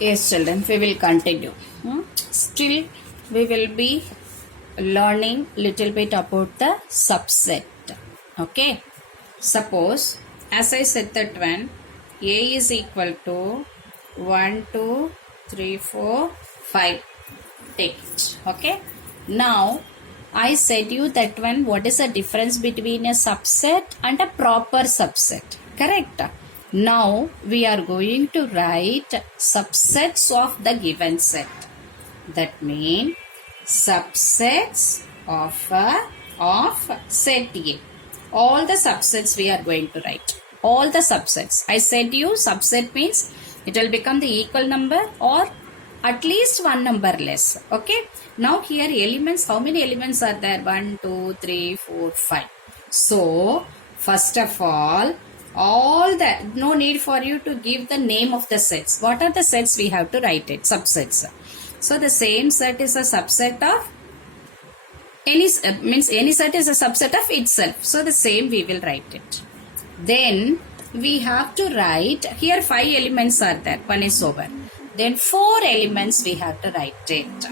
Yes, children, we will continue. Still, we will be learning little bit about the subset. Okay. Suppose, as I said that one, A is equal to 1, 2, 3, 4, 5. Take it. Okay. Now, I said you that one, what is the difference between a subset and a proper subset? Correct. Now we are going to write subsets of the given set. That means subsets of set A. All the subsets we are going to write. All the subsets. I said you subset means it will become the equal number or at least one number less. Okay. Now here elements, how many elements are there? 1, 2, 3, 4, 5. So first of all that, no need for you to give the name of the sets. What are the sets? We have to write it, subsets. So the same set is a subset of any set is a subset of itself. So the same we will write it. Then we have to write, here 5 elements are there, 1 is over. Then 4 elements we have to write it.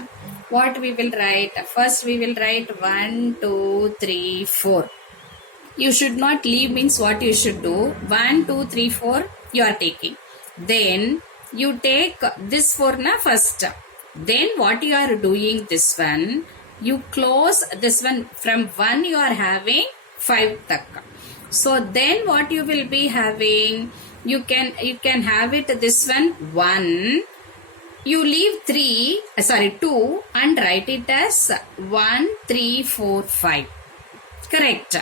What we will write? First we will write 1, 2, 3, 4. You should not leave means what you should do. 1, 2, 3, 4 you are taking. Then you take this 4 na first. Then what you are doing this one, you close this one from 1 you are having 5 tak. So then what you will be having, you can have it this one 1. You leave 2 and write it as 1, 3, 4, 5. Correct.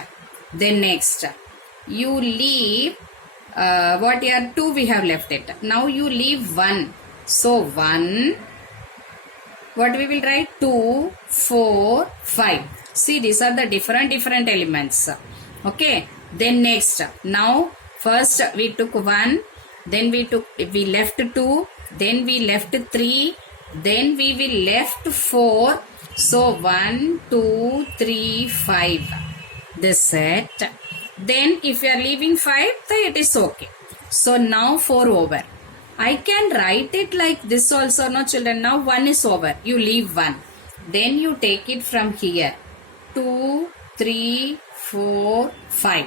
Then next, you leave, 2 we have left it. Now you leave 1. So 1, what we will write? 2, 4, 5. See, these are the different elements. Okay. Then next, now first we took 1, then we left 2, then we left 3, then we will left 4. So 1, 2, 3, 5. This set. Then if you are leaving 5, then it is okay. So now 4 over. I can write it like this also, no children. Now 1 is over. You leave 1. Then you take it from here. 2, 3, 4, 5.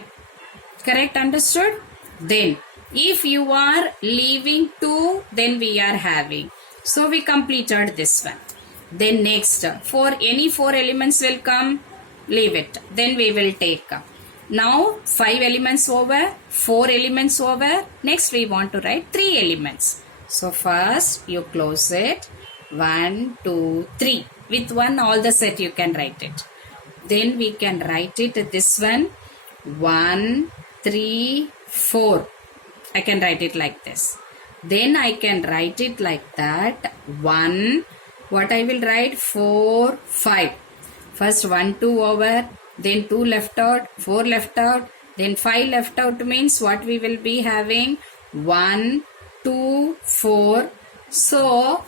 Correct, understood? Then if you are leaving 2, then we are having. So we completed this one. Then next, any 4 elements will come. Leave it. Then we will take. Now 5 elements over, 4 elements over. Next we want to write 3 elements. So first you close it. 1, 2, 3. With 1 all the set you can write it. Then we can write it this one. 1, 3, 4. I can write it like this. Then I can write it like that. 1. What I will write? 4, 5. First 1, 2 over, then 2 left out, 4 left out, then 5 left out means what we will be having? 1, 2, 4. So,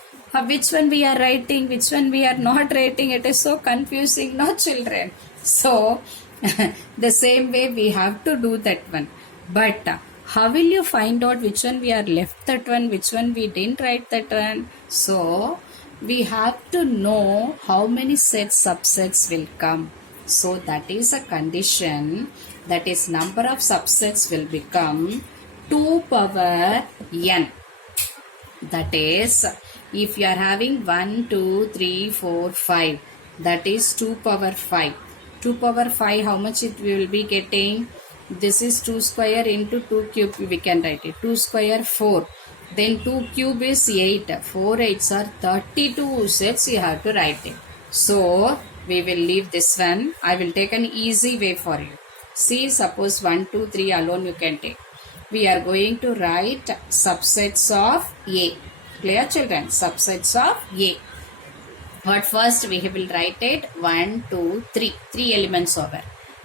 which one we are writing, which one we are not writing? It is so confusing, no children? So, the same way we have to do that one. But how will you find out which one we are left that one, which one we didn't write that one? So, we have to know how many subsets will come. So that is a condition, that is number of subsets will become 2 power n. That is, if you are having 1, 2, 3, 4, 5, that is 2 power 5. 2 power 5, how much it will be getting? This is 2 square into 2 cube, we can write it. 2 square 4. Then 2 cube is 8. 4 8s are 32 sets you have to write it. So, we will leave this one. I will take an easy way for you. See, suppose 1, 2, 3 alone you can take. We are going to write subsets of A. Clear children? Subsets of A. But first we will write it 1, 2, 3. 3 elements over.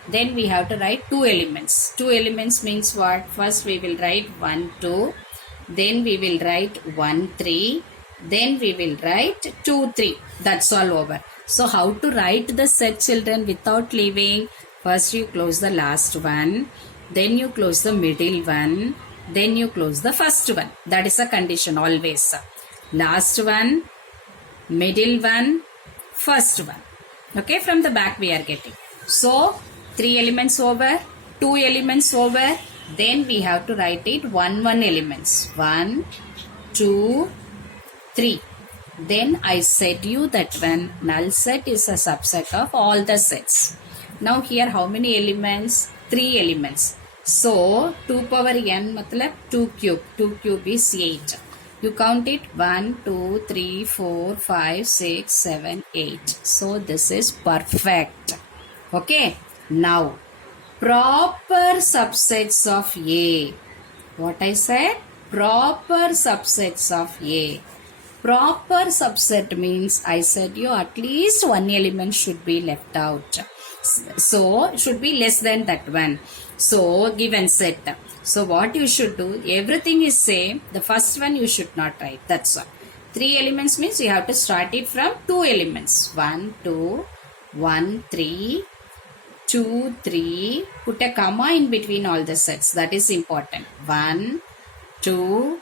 Then we have to write 2 elements. 2 elements means what? First we will write 1, 2. Then we will write 1, 3. Then we will write 2, 3. That's all over. So how to write the set, children, without leaving? First you close the last one. Then you close the middle one. Then you close the first one. That is a condition always. last one, middle one, first one. Okay, from the back we are getting. So 3 elements over, 2 elements over, then we have to write it 1 elements. 1, 2, 3. Then I said you that when null set is a subset of all the sets. Now here how many elements? 3 elements. So 2 power n matlab 2 cube. 2 cube is 8. You count it 1, 2, 3, 4, 5, 6, 7, 8. So this is perfect. Okay. Now proper subsets of A. What I said? Proper subsets of A. Proper subset means I said you at least 1 element should be left out. So should be less than that one. So given set. So what you should do, everything is same. The first one you should not write. That's all. 3 elements means you have to start it from 2 elements. 1, 2, 1, 3, 2, 3. Put a comma in between all the sets. That is important. 1, 2,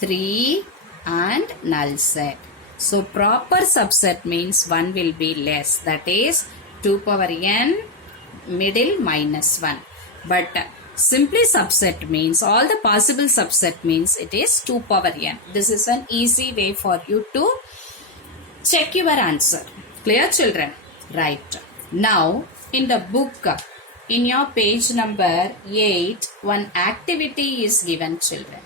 3 and null set. So proper subset means 1 will be less. That is 2 power n middle minus 1. But simply subset means all the possible subset means it is 2 power n. This is an easy way for you to check your answer. Clear, children? Right. Now in the book, in your page number 8, one activity is given, children.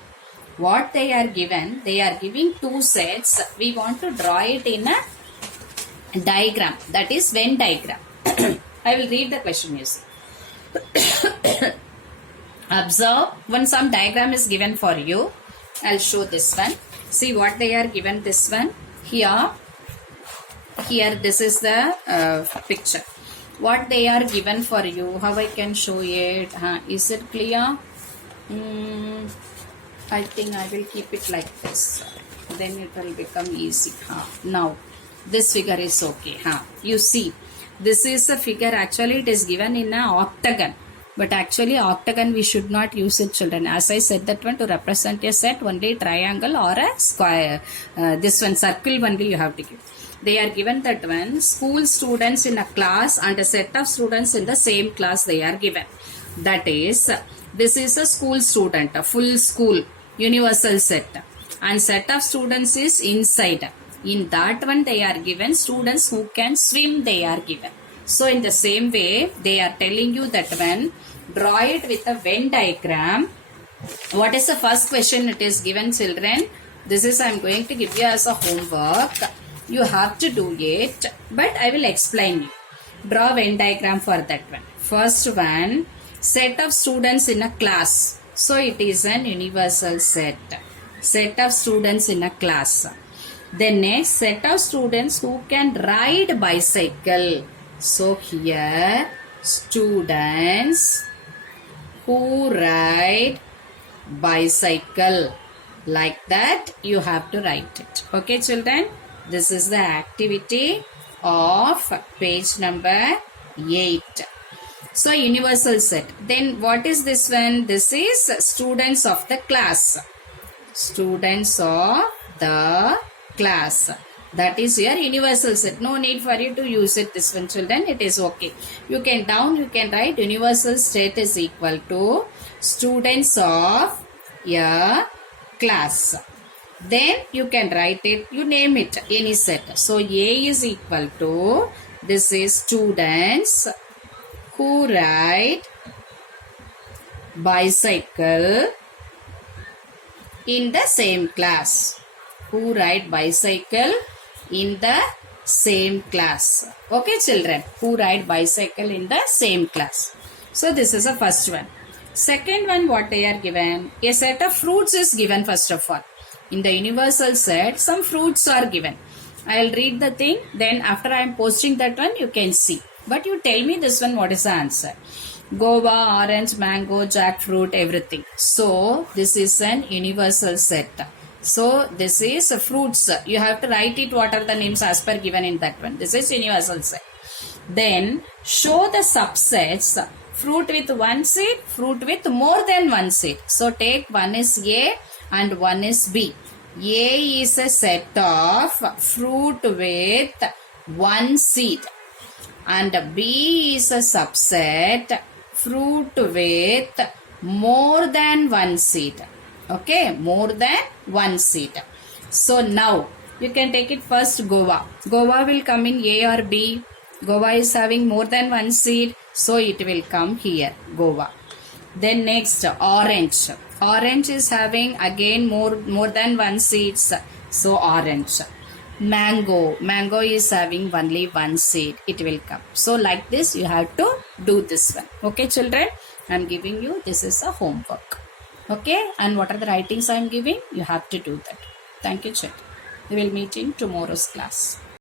What they are given? They are giving 2 sets. We want to draw it in a diagram. That is Venn diagram. I will read the question, you see. Observe when some diagram is given for you. I'll show this one. See what they are given. This one here this is the picture. What they are given for you. How I can show it? Is it clear? I think I will keep it like this. Then it will become easy. Now this figure is okay. You see, this is a figure. Actually, it is given in an octagon. But actually, octagon we should not use it, children. As I said that one to represent a set, only triangle or a square. This one circle only you have to give. They are given that one. School students in a class and a set of students in the same class they are given. That is, this is a school student, a full school, universal set. And set of students is inside. In that one they are given students who can swim they are given. So in the same way, they are telling you that when draw it with a Venn diagram. What is the first question it is given, children? This is I am going to give you as a homework. You have to do it, but I will explain you. Draw Venn diagram for that one. First one, set of students in a class. So it is an universal set. Set of students in a class. Then next, set of students who can ride bicycle. So here, students who ride bicycle. Like that, you have to write it. Okay, children? This is the activity of page number 8. So, universal set. Then, what is this one? This is students of the class. Students of the class. That is your universal set. No need for you to use it, this one, children. It is okay. You can write universal set is equal to students of a class. Then you can write it, you name it, any set. So A is equal to, this is students who ride bicycle in the same class. Who ride bicycle in the same class. Okay, children. Who ride bicycle in the same class. So this is the first one. Second one, what they are given? A set of fruits is given first of all. In the universal set, some fruits are given. I will read the thing. Then after I am posting that one, you can see. But you tell me this one, what is the answer? Guava, orange, mango, jackfruit, everything. So this is an universal set. So this is fruits. You have to write it what are the names as per given in that one. This is universal set. Then show the subsets. Fruit with one seed, fruit with more than one seed. So take one is A and one is B. A is a set of fruit with one seed and B is a subset fruit with more than one seed. Okay, more than one seed. So now you can take it first guava. Guava will come in A or B. Guava is having more than one seed, so it will come here, guava. Then next, orange. Orange is having again more than one seeds, so orange. Mango. Mango is having only one seed. It will come. So like this, you have to do this one. Okay, children? I am giving you. This is a homework. Okay? And what are the writings I am giving? You have to do that. Thank you, children. We will meet in tomorrow's class.